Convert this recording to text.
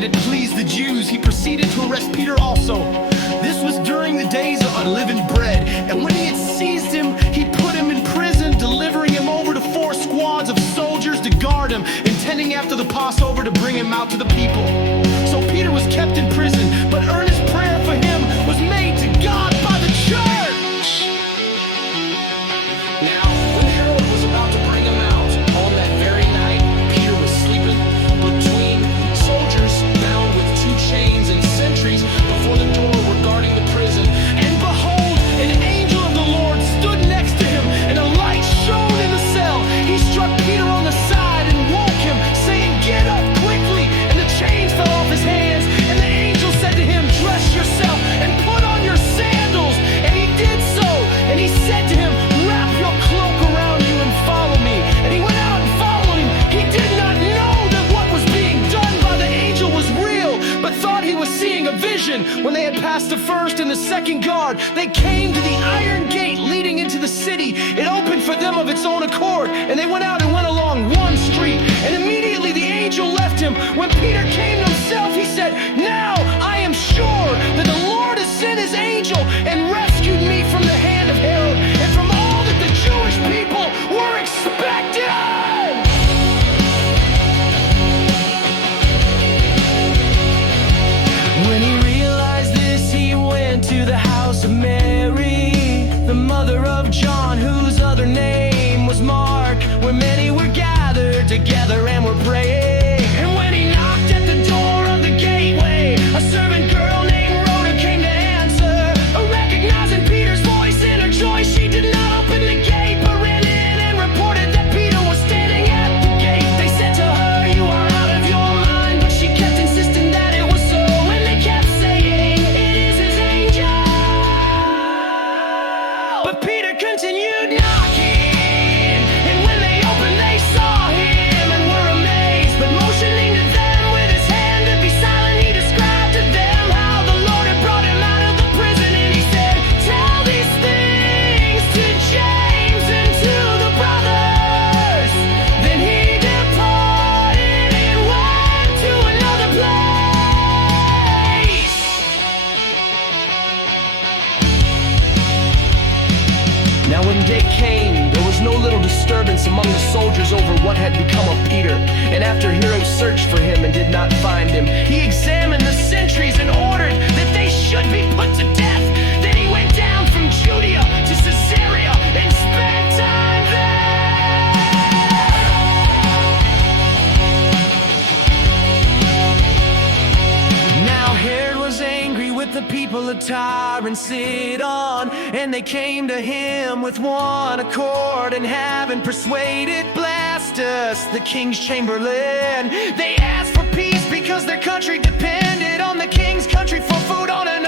that it pleased the Jews, he proceeded to arrest Peter also. This was during the days of unleavened bread, and when he had seized him, he put him in prison, delivering him over to 4 squads of soldiers to guard him, intending after the Passover to bring him out to the people. So Peter was kept in prison, but earnest prayer for him was made to God by the church. Now, when Herod was about to bring him out, on that very night, Peter was sleeping between soldiers bound with 2 chains and sentries before the door were guarding the prison. And behold, an angel of the Lord stood next to him, and a light shone in the cell. He struck Peter on the side and woke him, saying, "Get up quickly!" And the chains fell off his hands. And the angel said to him, "Dress yourself and put on your sandals." And he did so. And he said to him, "Wrap your cloak around you and follow me." And he went out and followed him. He did not know that what was being done by the angel was real, but thought he was seeing a vision. When they had passed the first and the second guard, they came to the iron gate leading into the city. It opened for them of its own accord, and they went out and went along one street. And immediately the angel left him. When Peter came to himself, he said, "Now I am sure that the Lord has sent his angel and rescued me from the hand of Herod and from all that the Jewish people were expecting." When he realized this, he went to the house of Mary, the mother of John, whose other name was Mark, where many were gathered together and were praying. And when he knocked at the door of the gateway, a servant girl named Rhoda came to answer. Recognizing Peter's voice in her joy, she did not open the gate, but ran in and reported that Peter was standing at the gate. They said to her, "You are out of your mind," but she kept insisting that it was so. And they kept saying, "It is his angel." But Peter continued knocking, and when they opened, they saw him and were amazed. But motioning to them with his hand to be silent, he described to them how the Lord had brought him out of the prison. And he said, "Tell these things to James and to the brothers." Then he departed and went to another place. Now when day came, there was no little disturbance among the soldiers over what had become of Peter. And after Herod searched for him and did not find him, he examined the sentries and ordered that they should be put to death. Then he went down from Judea to Caesarea and spent time there. Now Herod was angry with the people of Tyre and Sidon, and they came to him with one accord, and having persuaded Blastus, the king's chamberlain, they asked for peace because their country depended on the king's country for food on an